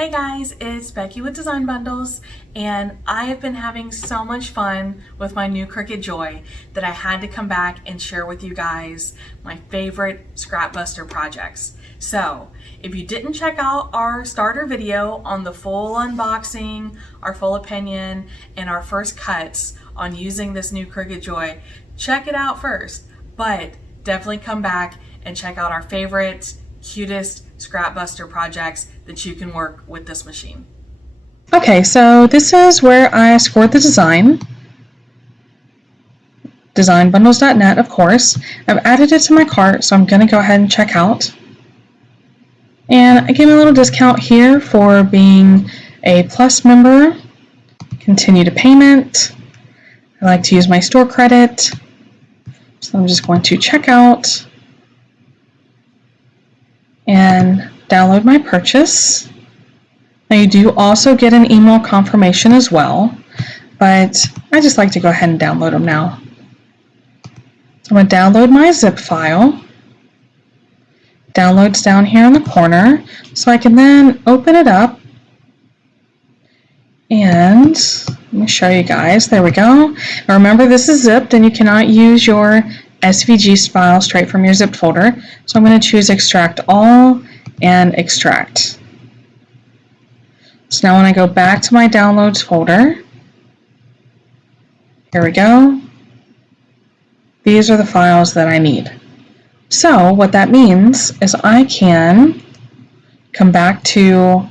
Hey guys, it's Becky with Design Bundles, and I have been having so much fun with my new Cricut Joy that I had to come back and share with you guys my favorite scrap buster projects. So, if you didn't check out our starter video on the full unboxing, our full opinion, and our first cuts on using this new Cricut Joy, check it out first. But definitely come back and check out our favorite, cutest scrap buster projects that you can work with this machine. Okay, so this is where I scored the design. Designbundles.net, of course. I've added it to my cart, so I'm going to go ahead and check out. And I gave me a little discount here for being a Plus member. Continue to payment. I like to use my store credit. So I'm just going to check out and download my purchase. Now you do also get an email confirmation as well, but I just like to go ahead and download them now. So I'm going to download my zip file. Downloads down here in the corner, so I can then open it up and let me show you guys. There we go. Now remember, this is zipped and you cannot use your SVG file straight from your zipped folder. So I'm going to choose extract all and extract. So now when I go back to my downloads folder, here we go. These are the files that I need. So what that means is I can come back to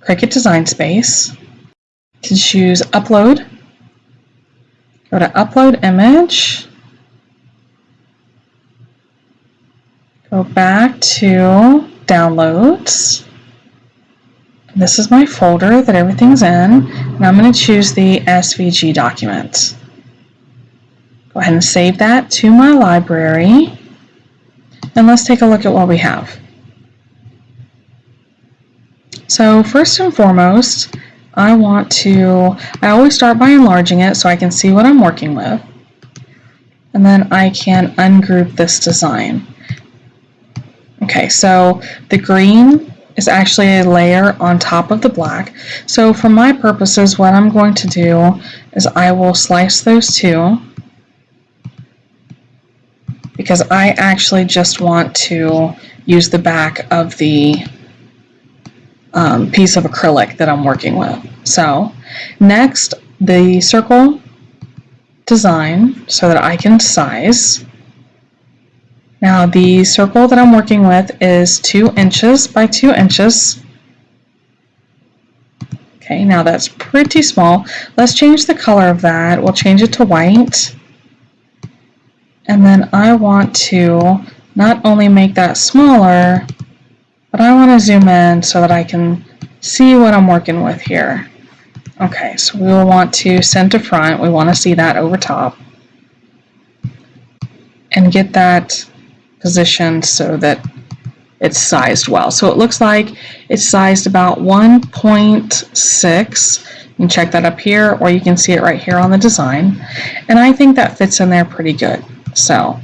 Cricut Design Space, to choose Upload, go to Upload Image, go back to Downloads. This is my folder that everything's in, and I'm going to choose the SVG document. Go ahead and save that to my library, and let's take a look at what we have. So first and foremost, I always start by enlarging it so I can see what I'm working with, and then I can ungroup this design. Okay, so the green is actually a layer on top of the black. So for my purposes, what I'm going to do is I will slice those two, because I actually just want to use the back of the piece of acrylic that I'm working with. So next, the circle design so that I can size. Now the circle that I'm working with is 2 inches by 2 inches. Okay, now that's pretty small. Let's change the color of that. We'll change it to white. And then I want to not only make that smaller, but I want to zoom in so that I can see what I'm working with here. Okay, so we will want to send to front. We want to see that over top. And get that positioned so that it's sized well. So it looks like it's sized about 1.6. You can check that up here, or you can see it right here on the design. And I think that fits in there pretty good. So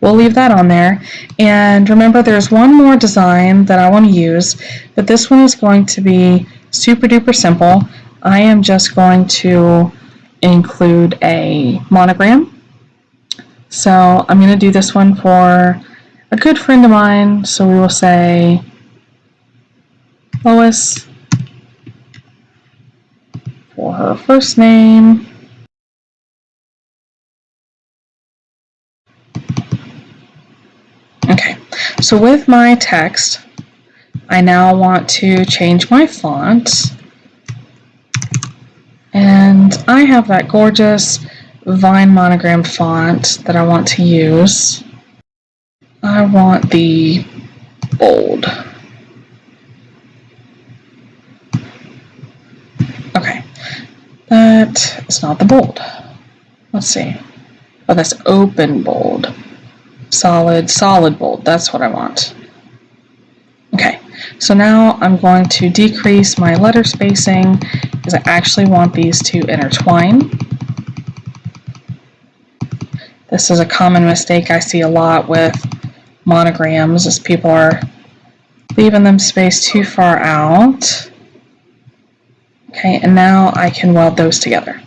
we'll leave that on there. And remember, there's one more design that I want to use, but this one is going to be super duper simple. I am just going to include a monogram. So I'm going to do this one for a good friend of mine. So we will say Lois for her first name. Okay, so with my text, I now want to change my font. And I have that gorgeous Vine monogram font that I want to use. I want the bold. Okay, that is not the bold. Let's see. Oh, that's open bold. Solid bold. That's what I want. Okay, so now I'm going to decrease my letter spacing because I actually want these to intertwine. This is a common mistake I see a lot with monograms, as people are leaving them spaced too far out. Okay, and now I can weld those together.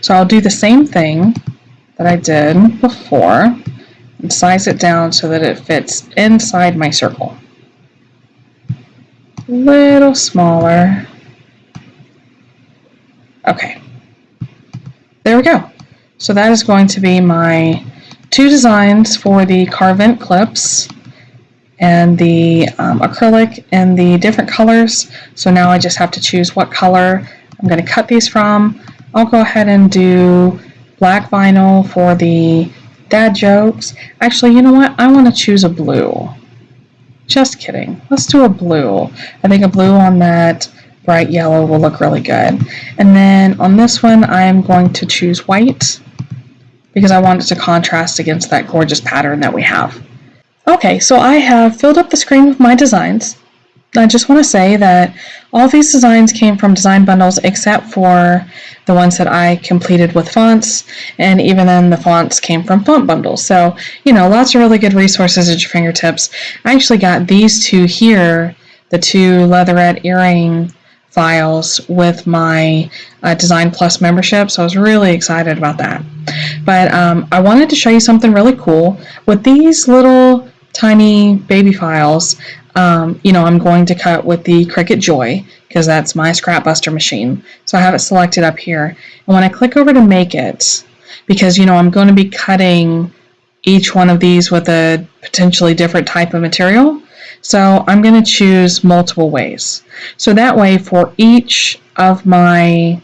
So I'll do the same thing that I did before and size it down so that it fits inside my circle. A little smaller. Okay, there we go. So that is going to be my 2 designs for the car vent clips and the acrylic in the different colors. So now I just have to choose what color I'm going to cut these from. I'll go ahead and do black vinyl for the dad jokes. Actually, you know what? I want to choose a blue. Just kidding. Let's do a blue. I think a blue on that bright yellow will look really good. And then on this one, I'm going to choose white because I want it to contrast against that gorgeous pattern that we have. Okay, so I have filled up the screen with my designs. I just want to say that all these designs came from design bundles except for the ones that I completed with fonts, and even then the fonts came from font bundles. So, you know, lots of really good resources at your fingertips. I actually got these 2 here, the 2 leatherette earring files with my Design Plus membership, so I was really excited about that. But I wanted to show you something really cool. With these little tiny baby files, you know, I'm going to cut with the Cricut Joy because that's my scrap buster machine. So I have it selected up here. And when I click over to make it, because, you know, I'm going to be cutting each one of these with a potentially different type of material, so I'm going to choose multiple ways. So that way for each of my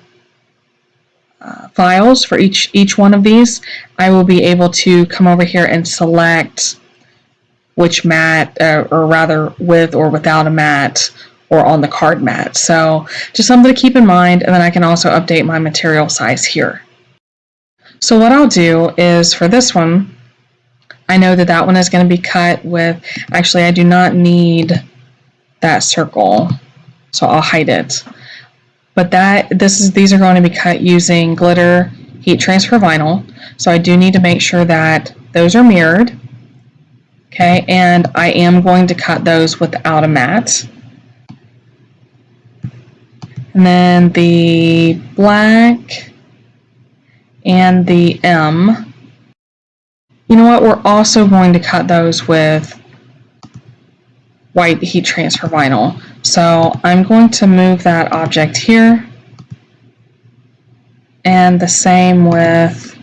files, for each one of these, I will be able to come over here and select which mat, or rather with or without a mat, or on the card mat. So just something to keep in mind, and then I can also update my material size here. So what I'll do is for this one, I know that that one is going to be cut with, actually I do not need that circle, so I'll hide it. But these are going to be cut using glitter heat transfer vinyl, so I do need to make sure that those are mirrored. Okay, and I am going to cut those without a mat. And then the black and the M, you know what, we're also going to cut those with white heat transfer vinyl. So I'm going to move that object here, and the same with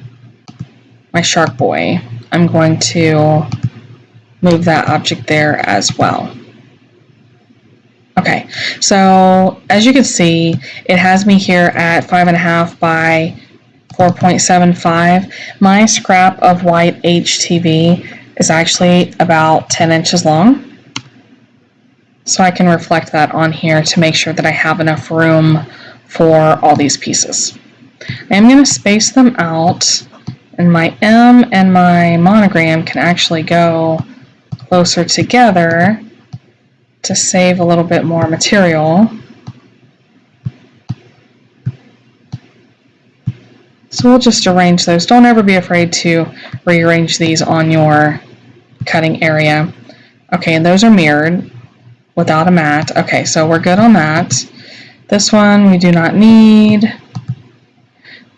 my Shark Boy. I'm going to move that object there as well. Okay, so as you can see, it has me here at 5.5 by 4.75. My scrap of white HTV is actually about 10 inches long. So I can reflect that on here to make sure that I have enough room for all these pieces. I am going to space them out, and my M and my monogram can actually go closer together to save a little bit more material. So we'll just arrange those. Don't ever be afraid to rearrange these on your cutting area. Okay, and those are mirrored without a mat. Okay, so we're good on that. This one we do not need.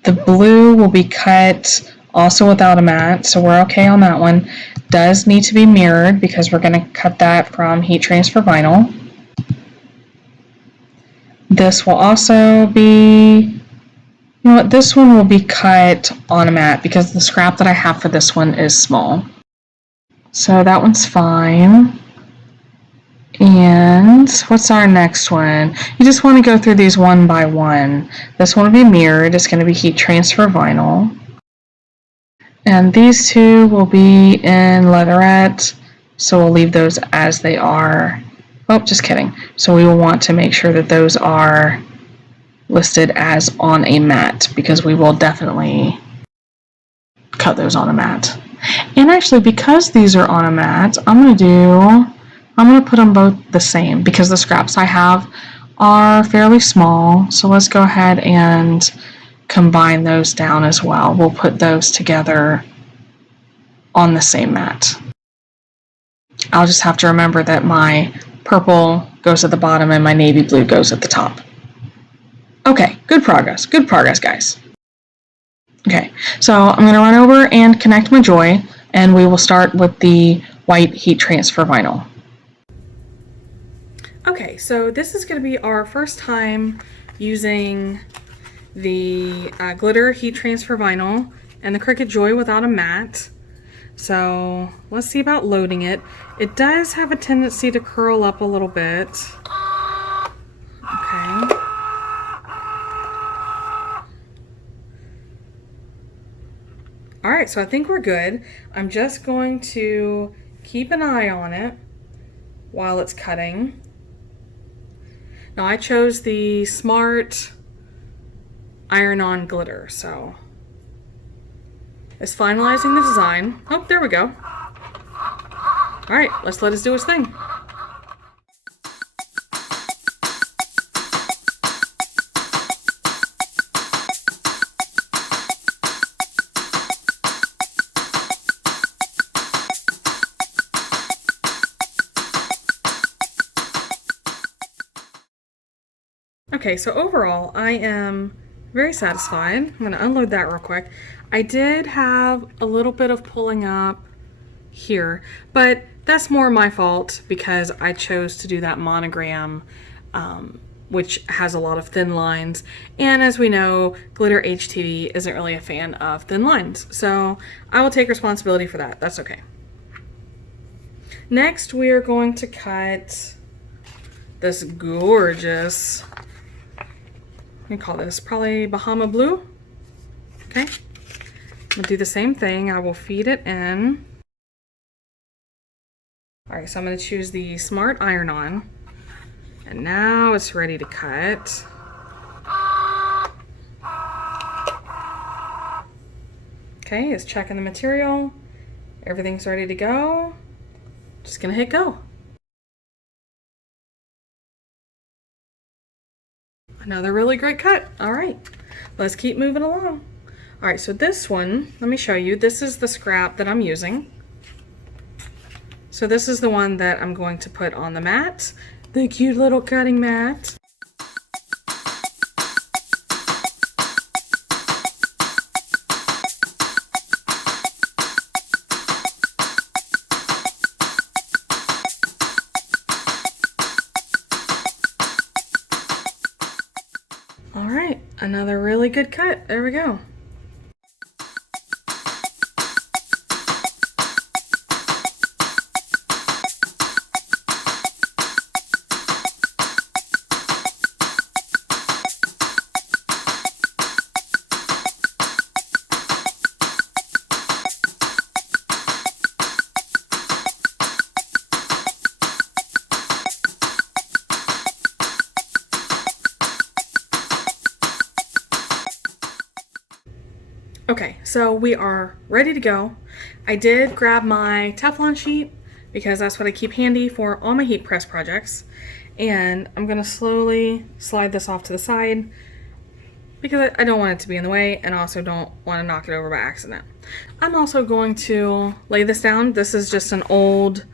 The blue will be cut also without a mat, so we're okay on that one. Does need to be mirrored because we're going to cut that from heat transfer vinyl. This will also be, you know what, this one will be cut on a mat because the scrap that I have for this one is small. So that one's fine. And what's our next one? You just want to go through these one by one. This one will be mirrored. It's going to be heat transfer vinyl. And these two will be in leatherette, so we'll leave those as they are. Oh, just kidding. So we will want to make sure that those are listed as on a mat, because we will definitely cut those on a mat. And actually, because these are on a mat, I'm going to put them both the same, because the scraps I have are fairly small. So let's go ahead and combine those down as well. We'll put those together on the same mat. I'll just have to remember that my purple goes at the bottom, and my navy blue goes at the top. Okay, good progress, guys. Okay, so I'm going to run over and connect my joy, and we will start with the white heat transfer vinyl. Okay, so this is going to be our first time using the glitter heat transfer vinyl and the Cricut Joy without a mat. So let's see about loading it. It does have a tendency to curl up a little bit. Okay. Alright, so I think we're good. I'm just going to keep an eye on it while it's cutting. Now I chose the Smart iron-on glitter, so it's finalizing the design. Oh, there we go. Alright, let's let it do its thing. Okay, so overall, I am very satisfied. I'm going to unload that real quick. I did have a little bit of pulling up here, but that's more my fault because I chose to do that monogram, which has a lot of thin lines. And as we know, Glitter HTV isn't really a fan of thin lines. So I will take responsibility for that. That's okay. Next, we are going to cut this gorgeous, we call this probably Bahama Blue. Okay, I'm gonna do the same thing. I will feed it in. All right, so I'm gonna choose the Smart Iron-On, and now it's ready to cut. Okay, it's checking the material. Everything's ready to go. Just gonna hit go. Another really great cut. All right, let's keep moving along. All right, so this one, let me show you. This is the scrap that I'm using. So this is the one that I'm going to put on the mat, the cute little cutting mat. All right, another really good cut. There we go. Okay, so we are ready to go. I did grab my Teflon sheet because that's what I keep handy for all my heat press projects. And I'm gonna slowly slide this off to the side because I don't want it to be in the way, and I also don't want to knock it over by accident. I'm also going to lay this down. This is just an old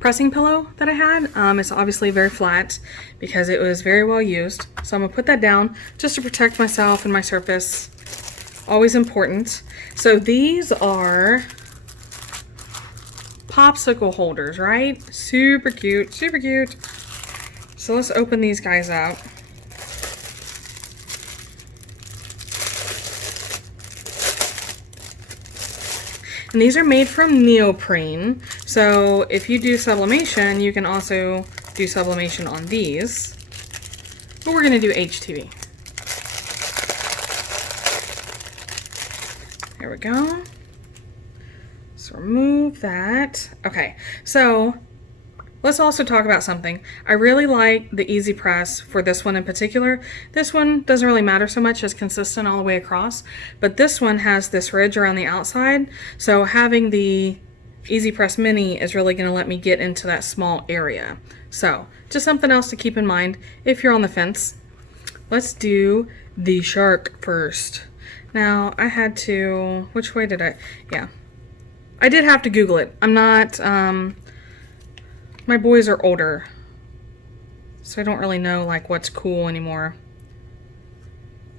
pressing pillow that I had. It's obviously very flat because it was very well used. So I'm gonna put that down just to protect myself and my surface. Always important. So these are popsicle holders, right? Super cute, super cute. So let's open these guys up. And these are made from neoprene. So if you do sublimation, you can also do sublimation on these. But we're gonna do HTV. There we go. So remove that. Okay, so let's also talk about something. I really like the EasyPress for this one in particular. This one doesn't really matter so much, it's consistent all the way across, but this one has this ridge around the outside, so having the EasyPress Mini is really going to let me get into that small area. So just something else to keep in mind if you're on the fence. Let's do the shark first. Now, I had to, which way did I, yeah. I did have to Google it. I'm not, my boys are older. So I don't really know like what's cool anymore.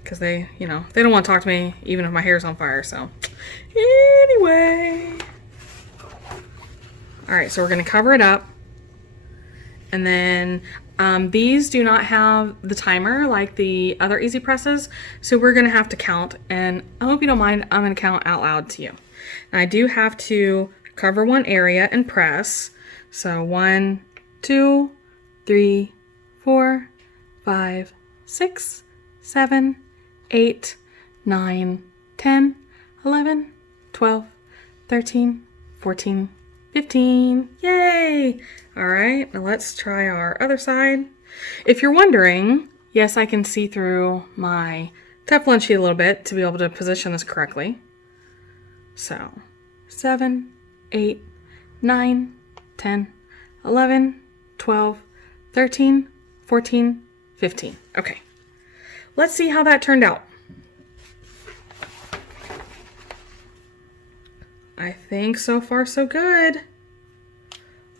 Because they, you know, they don't want to talk to me even if my hair's on fire, so. Anyway. Alright, so we're going to cover it up. And then these do not have the timer like the other EasyPresses, so we're going to have to count. And I hope you don't mind, I'm going to count out loud to you. And I do have to cover one area and press. So 1, 2, 3, 4, 5, 6, 7, 8, 9, 10, 11, 12, 13, 14, 15. Yay! All right, now let's try our other side. If you're wondering, yes, I can see through my Teflon sheet a little bit to be able to position this correctly. So 7, 8, 9, 10, 11, 12, 13, 14, 15. Okay, let's see how that turned out. I think so far so good.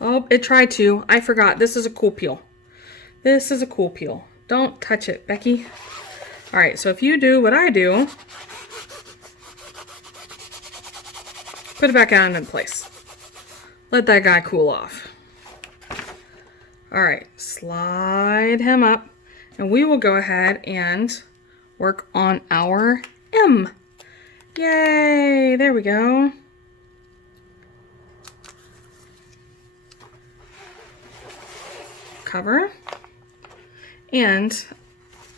Oh, it tried to. I forgot. This is a cool peel. This is a cool peel. Don't touch it, Becky. All right, so if you do what I do, put it back down in place. Let that guy cool off. All right, slide him up, and we will go ahead and work on our M. Yay, there we go. Cover and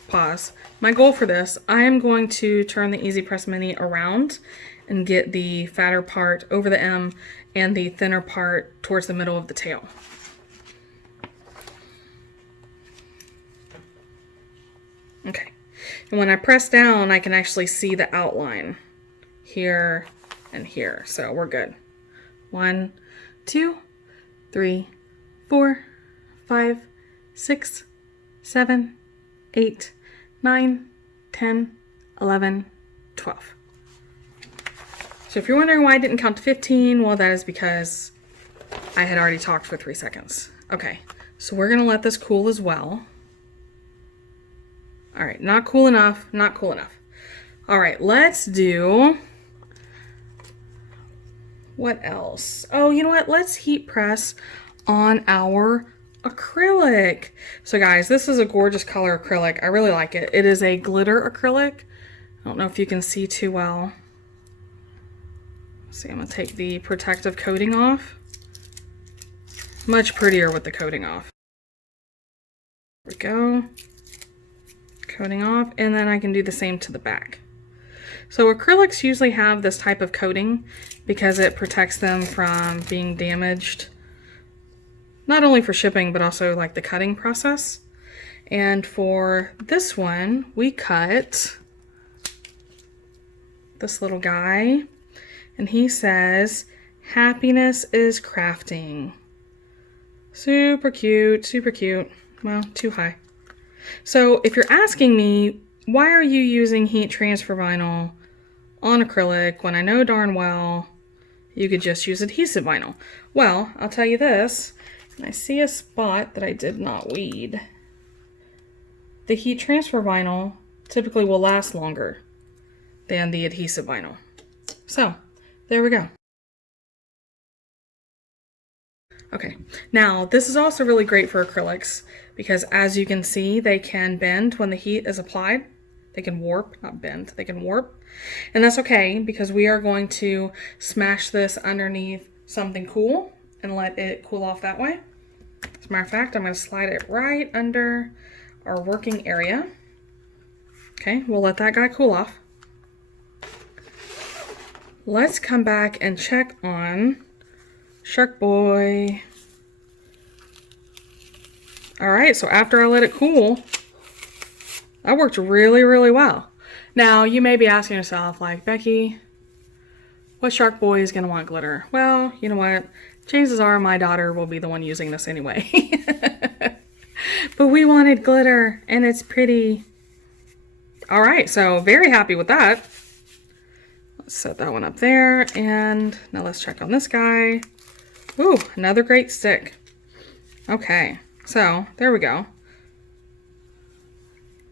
pause. My goal for this, I am going to turn the EasyPress Mini around and get the fatter part over the M and the thinner part towards the middle of the tail. Okay, and when I press down, I can actually see the outline here and here, so we're good. 1, 2, 3, 4, 5, 6, 7, 8, 9, 10, 11, 12. So if you're wondering why I didn't count to 15, well, that is because I had already talked for 3 seconds. Okay, so we're gonna let this cool as well. All right, not cool enough, not cool enough. All right, let's do, what else? Oh, you know what? Let's heat press on our acrylic. So guys, this is a gorgeous color acrylic. I really like it. It is a glitter acrylic. I don't know if you can see too well. Let's see, I'm gonna take the protective coating off. Much prettier with the coating off. There we go. Coating off, and then I can do the same to the back. So acrylics usually have this type of coating because it protects them from being damaged, not only for shipping, but also like the cutting process. And for this one, we cut this little guy, and he says, "Happiness is crafting." Super cute, super cute. Well, too high. So if you're asking me, why are you using heat transfer vinyl on acrylic when I know darn well you could just use adhesive vinyl? Well, I'll tell you this. I see a spot that I did not weed. The heat transfer vinyl typically will last longer than the adhesive vinyl. So, there we go. Okay, now this is also really great for acrylics because as you can see, they can bend when the heat is applied. They can warp, not bend, they can warp. And that's okay because we are going to smash this underneath something cool and let it cool off that way. As a matter of fact, I'm going to slide it right under our working area. Okay, we'll let that guy cool off. Let's come back and check on Shark Boy. All right, so after I let it cool, that worked really, really well. Now, you may be asking yourself, like, Becky, what Shark Boy is going to want glitter? Well, you know what? Chances are my daughter will be the one using this anyway. But we wanted glitter, and it's pretty. All right, so very happy with that. Let's set that one up there, and now let's check on this guy. Ooh, another great stick. Okay, so there we go.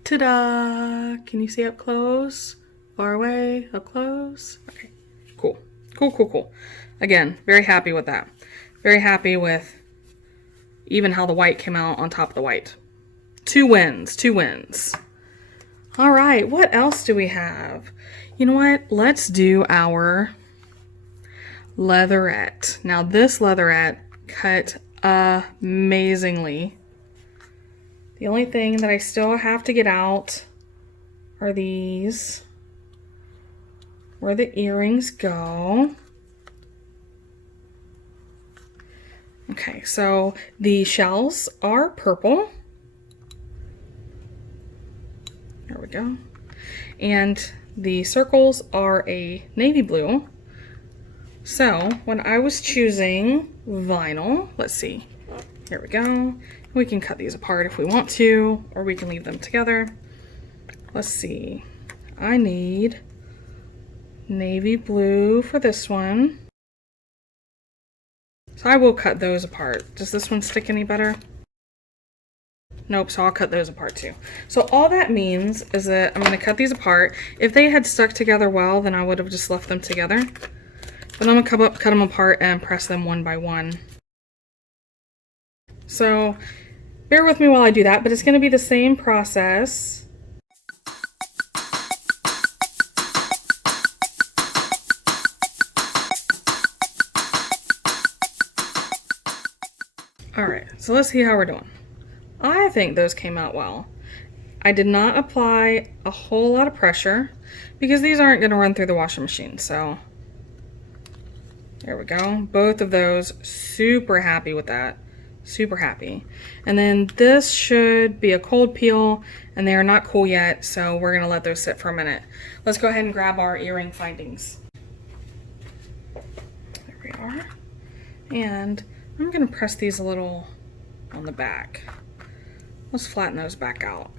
Ta-da! Can you see up close? Far away? Up close? Okay, cool. Cool, cool, cool. Again, very happy with that. Very happy with even how the white came out on top of the white. 2 wins, 2 wins. All right, what else do we have? You know what? Let's do our leatherette. Now this leatherette cut amazingly. The only thing that I still have to get out are these, where the earrings go. Okay, so the shells are purple. There we go. And the circles are a navy blue. So when I was choosing vinyl, let's see, here we go. We can cut these apart if we want to, or we can leave them together. Let's see, I need navy blue for this one. So I will cut those apart. Does this one stick any better? Nope, so I'll cut those apart too. So all that means is that I'm going to cut these apart. If they had stuck together well, then I would have just left them together. But I'm going to cut them apart and press them one by one. So bear with me while I do that, but it's going to be the same process. Alright, so let's see how we're doing. I think those came out well. I did not apply a whole lot of pressure because these aren't going to run through the washing machine. So there we go. Both of those, super happy with that. Super happy. And then this should be a cold peel and they are not cool yet, so we're going to let those sit for a minute. Let's go ahead and grab our earring findings. There we are. And I'm going to press these a little on the back. Let's flatten those back out.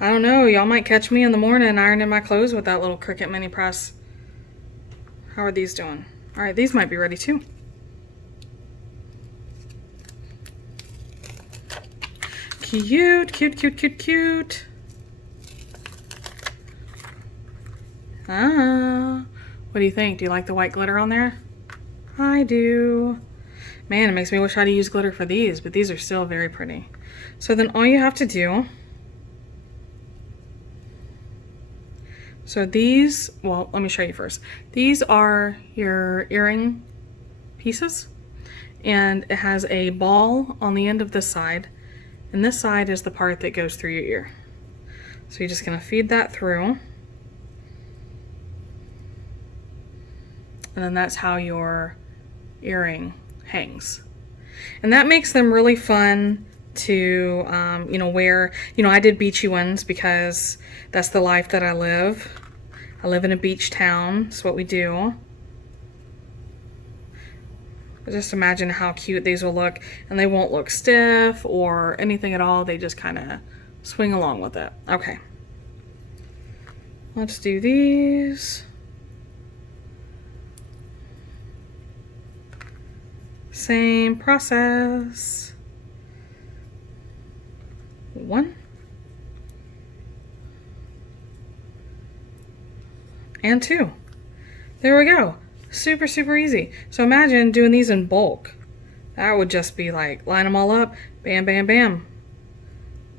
I don't know, y'all might catch me in the morning ironing my clothes with that little Cricut mini press. How are these doing? All right, these might be ready too. Cute, cute, cute, cute, cute. Ah, what do you think? Do you like the white glitter on there? I do. Man, it makes me wish I'd used glitter for these, but these are still very pretty. So then all you have to do, so these, well, let me show you first. These are your earring pieces, and it has a ball on the end of this side, and this side is the part that goes through your ear. So you're just gonna feed that through, and then that's how your earring hangs. And that makes them really fun to, wear. I did beachy ones because that's the life that I live. I live in a beach town. It's what we do. But just imagine how cute these will look, and they won't look stiff or anything at all. They just kind of swing along with it. Okay. Let's do these. Same process. 1 and 2. There we go. Super, super easy. So imagine doing these in bulk. That would just be like, line them all up, bam, bam, bam.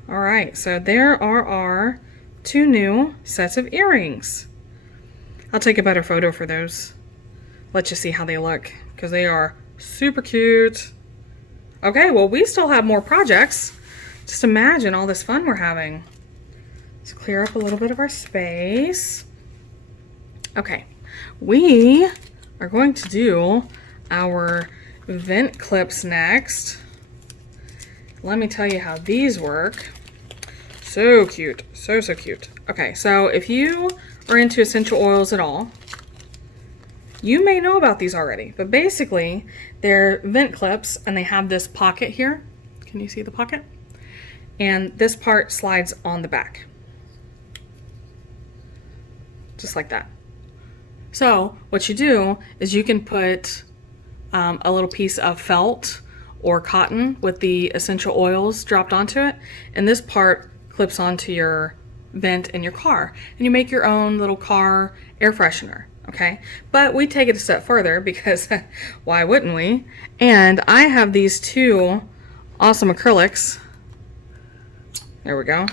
All right, so there are our 2 new sets of earrings. I'll take a better photo for those. Let you see how they look, because they are super cute. Okay, well, we still have more projects. Just imagine all this fun we're having. Let's clear up a little bit of our space. Okay, we are going to do our vent clips next. Let me tell you how these work. So cute, so, so cute. Okay, so if you are into essential oils at all, you may know about these already, but basically they're vent clips and they have this pocket here. Can you see the pocket? And this part slides on the back. Just like that. So what you do is you can put a little piece of felt or cotton with the essential oils dropped onto it, and this part clips onto your vent in your car, and you make your own little car air freshener. Okay, but we take it a step further because why wouldn't we? And I have these two awesome acrylics. There we go.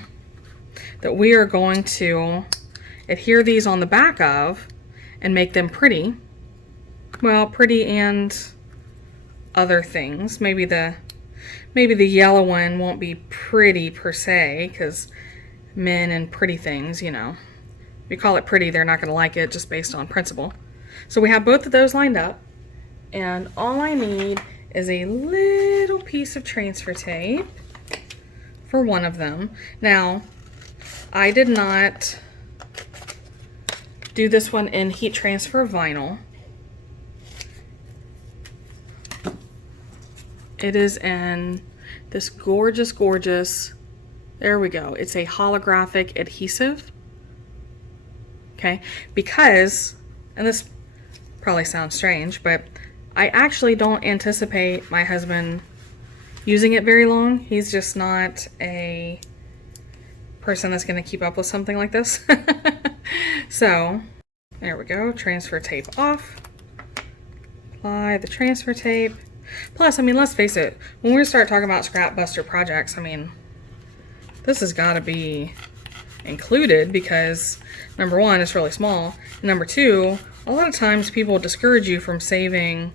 That we are going to adhere these on the back of and make them pretty. Well, pretty and other things. Maybe the yellow one won't be pretty per se, because men and pretty things, you know. If you call it pretty, they're not going to like it just based on principle. So we have both of those lined up, and all I need is a little piece of transfer tape for one of them. Now, I did not do this one in heat transfer vinyl. It is in this gorgeous, gorgeous, there we go. It's a holographic adhesive. Okay, because, and this probably sounds strange, but I actually don't anticipate my husband using it very long. He's just not a person that's going to keep up with something like this. So, there we go. Transfer tape off. Apply the transfer tape. Plus, I mean, let's face it, when we start talking about scrap buster projects, I mean, this has got to be included because number one, it's really small. And number two, a lot of times people discourage you from saving,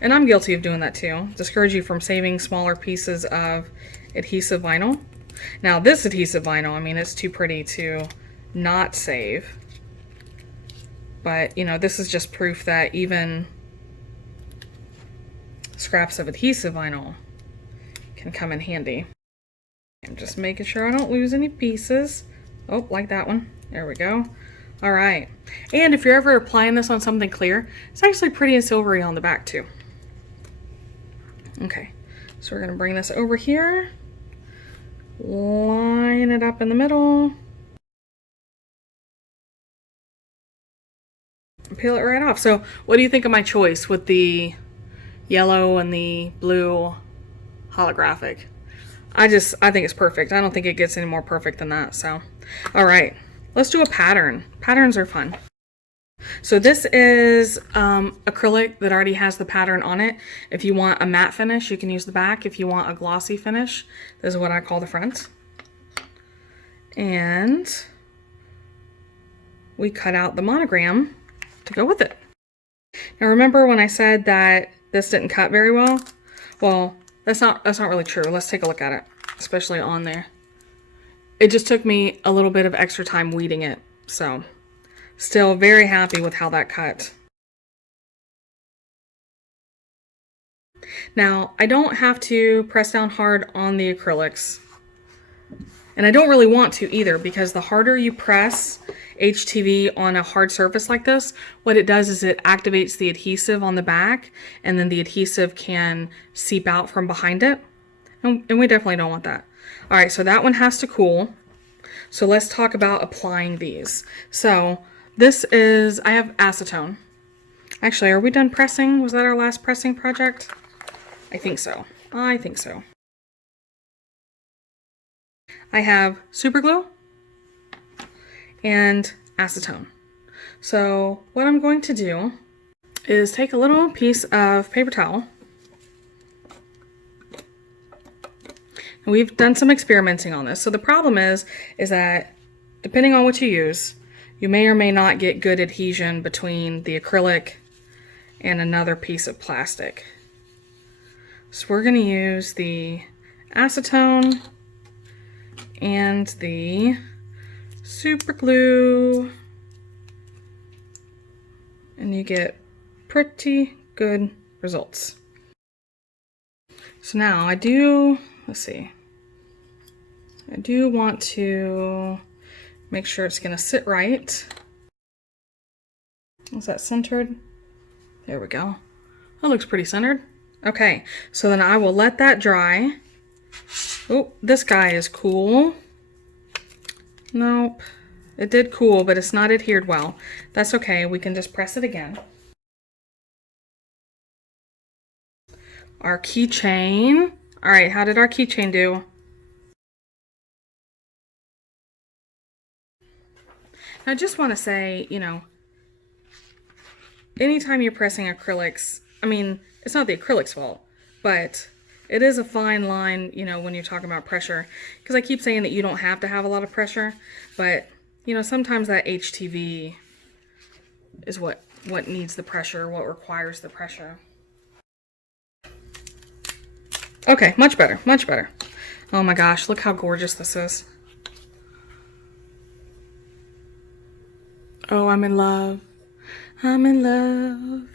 and I'm guilty of doing that too, discourage you from saving smaller pieces of adhesive vinyl. Now this adhesive vinyl, I mean, it's too pretty to not save. But, you know, this is just proof that even scraps of adhesive vinyl can come in handy. I'm just making sure I don't lose any pieces. Oh, like that one. There we go. All right. And if you're ever applying this on something clear, it's actually pretty and silvery on the back too. Okay, so we're gonna bring this over here, line it up in the middle, peel it right off. So what do you think of my choice with the yellow and the blue holographic? I think it's perfect. I don't think it gets any more perfect than that. So, all right, let's do a pattern. Patterns are fun. So this is acrylic that already has the pattern on it. If you want a matte finish, you can use the back. If you want a glossy finish, this is what I call the front. And we cut out the monogram to go with it. Now remember when I said that this didn't cut very well? Well, that's not really true. Let's take a look at it, especially on there. It just took me a little bit of extra time weeding it, so still very happy with how that cut. Now, I don't have to press down hard on the acrylics, and I don't really want to either, because the harder you press HTV on a hard surface like this, what it does is it activates the adhesive on the back, and then the adhesive can seep out from behind it, and we definitely don't want that. All right, so that one has to cool. So let's talk about applying these. So this is, I have acetone. Actually, are we done pressing? Was that our last pressing project? I think so. I think so. I have super glue and acetone. So what I'm going to do is take a little piece of paper towel. And we've done some experimenting on this. So the problem is that depending on what you use, you may or may not get good adhesion between the acrylic and another piece of plastic. So we're going to use the acetone and the super glue, and you get pretty good results. So now I do, let's see, I do want to make sure it's going to sit right. Is that centered? There we go. That looks pretty centered. Okay, so then I will let that dry. Oh, this guy is cool. Nope, it did cool, but it's not adhered well. That's okay, we can just press it again. Our keychain. All right, how did our keychain do? I just want to say, anytime you're pressing acrylics, I mean, it's not the acrylic's fault, but it is a fine line, when you're talking about pressure, because I keep saying that you don't have to have a lot of pressure, but, sometimes that HTV is what needs the pressure, what requires the pressure. Okay, much better, much better. Oh my gosh, look how gorgeous this is. Oh, I'm in love. I'm in love.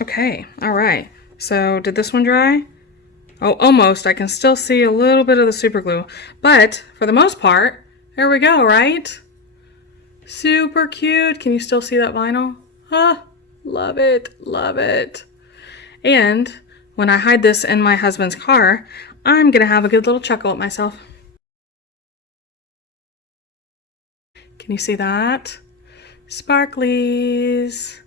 Okay, all right. So did this one dry? Oh, almost. I can still see a little bit of the super glue, but for the most part, there we go, right? Super cute. Can you still see that vinyl? Ah, love it, love it. And when I hide this in my husband's car, I'm gonna have a good little chuckle at myself. Can you see that? Sparklies.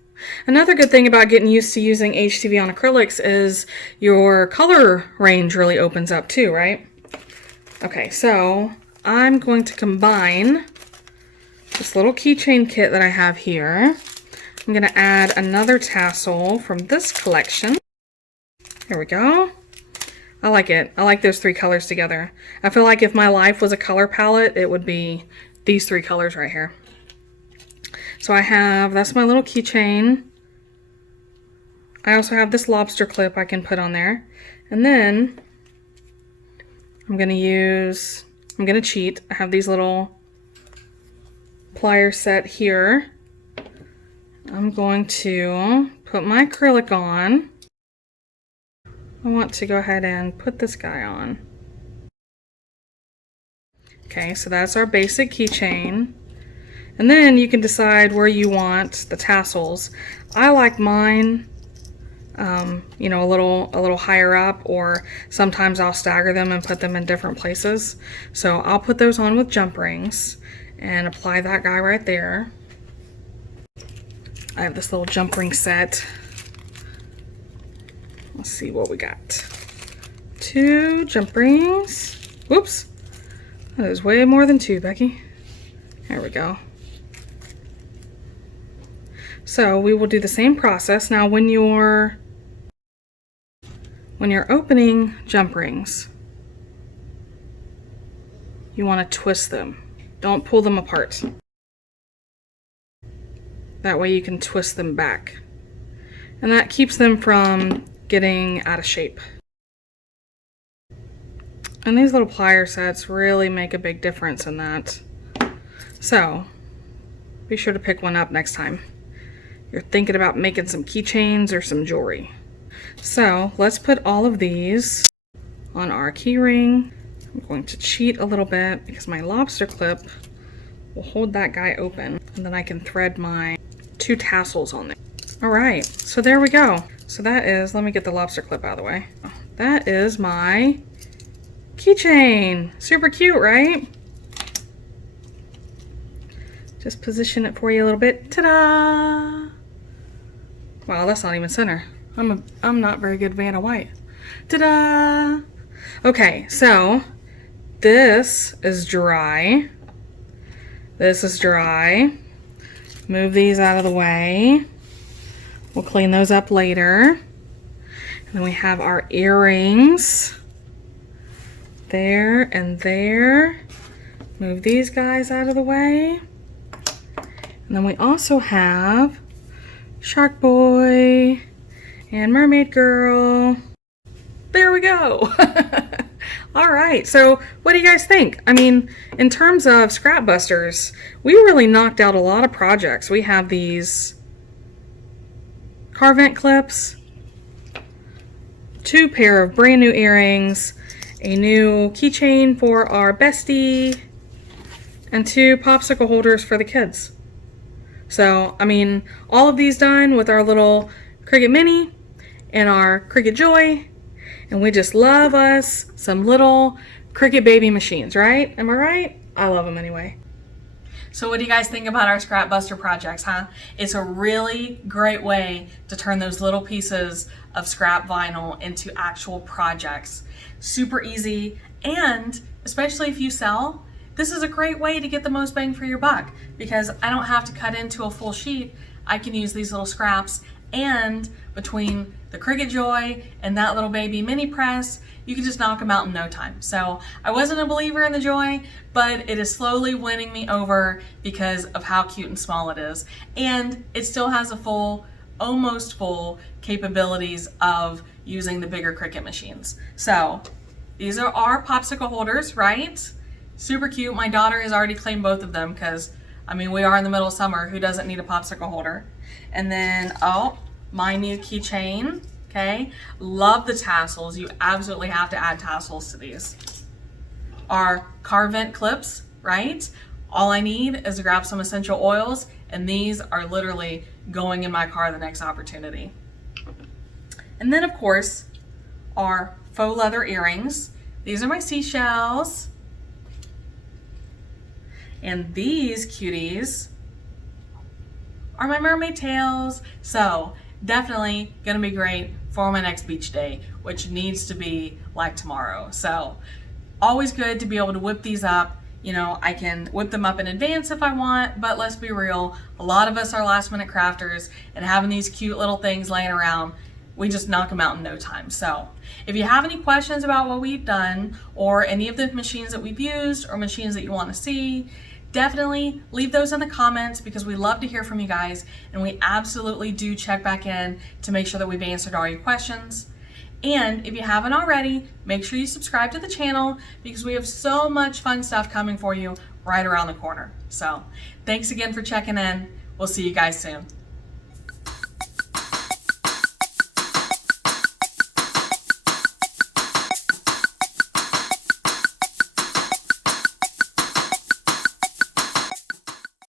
Another good thing about getting used to using HTV on acrylics is your color range really opens up too, right? Okay, so I'm going to combine this little keychain kit that I have here. I'm going to add another tassel from this collection. There we go. I like it. I like those three colors together. I feel like if my life was a color palette, it would be these three colors right here. So that's my little keychain. I also have this lobster clip I can put on there. And then I'm gonna cheat. I have these little pliers set here. I'm going to put my acrylic on. I want to go ahead and put this guy on. Okay, so that's our basic keychain. And then you can decide where you want the tassels. I like mine, a little higher up, or sometimes I'll stagger them and put them in different places. So I'll put those on with jump rings and apply that guy right there. I have this little jump ring set. Let's see what we got. 2 jump rings. Whoops. That is way more than 2, Becky. There we go. So we will do the same process. Now when you're opening jump rings, you want to twist them. Don't pull them apart. That way you can twist them back. And that keeps them from getting out of shape. And these little plier sets really make a big difference in that. So be sure to pick one up next time you're thinking about making some keychains or some jewelry. So let's put all of these on our key ring. I'm going to cheat a little bit because my lobster clip will hold that guy open, and then I can thread my 2 tassels on there. All right, so there we go. So that is, let me get the lobster clip out of the way. That is my keychain. Super cute, right? Just position it for you a little bit. Ta-da! Wow, that's not even center. I'm not very good Vanna White. Ta-da! Okay, so this is dry. This is dry. Move these out of the way. We'll clean those up later. And then we have our earrings. There and there. Move these guys out of the way. And then we also have Shark Boy and Mermaid Girl. There we go. All right, so what do you guys think? I mean, in terms of scrap busters, we really knocked out a lot of projects. We have these car vent clips, 2 pair of brand new earrings, a new keychain for our bestie, and 2 popsicle holders for the kids. So, I mean, all of these done with our little Cricut Mini and our Cricut Joy, and we just love us some little Cricut baby machines, right? Am I right? I love them anyway. So what do you guys think about our scrap buster projects, huh? It's a really great way to turn those little pieces of scrap vinyl into actual projects. Super easy, and especially if you sell, this is a great way to get the most bang for your buck because I don't have to cut into a full sheet. I can use these little scraps, and between the Cricut Joy and that little baby mini press, you can just knock them out in no time. So I wasn't a believer in the Joy, but it is slowly winning me over because of how cute and small it is. And it still has a full, almost full capabilities of using the bigger Cricut machines. So these are our popsicle holders, right? Super cute. My daughter has already claimed both of them because, I mean, we are in the middle of summer. Who doesn't need a popsicle holder? And then, oh, my new keychain. Okay, love the tassels. You absolutely have to add tassels to these. Our car vent clips, right? All I need is to grab some essential oils, and these are literally going in my car the next opportunity. And then, of course, our faux leather earrings. These are my seashells. And these cuties are my mermaid tails. So definitely gonna be great for my next beach day, which needs to be like tomorrow. So always good to be able to whip these up. You know, I can whip them up in advance if I want, but let's be real, a lot of us are last minute crafters, and having these cute little things laying around, we just knock them out in no time. So if you have any questions about what we've done or any of the machines that we've used or machines that you want to see, definitely leave those in the comments because we love to hear from you guys, and we absolutely do check back in to make sure that we've answered all your questions. And if you haven't already, make sure you subscribe to the channel because we have so much fun stuff coming for you right around the corner. So thanks again for checking in. We'll see you guys soon.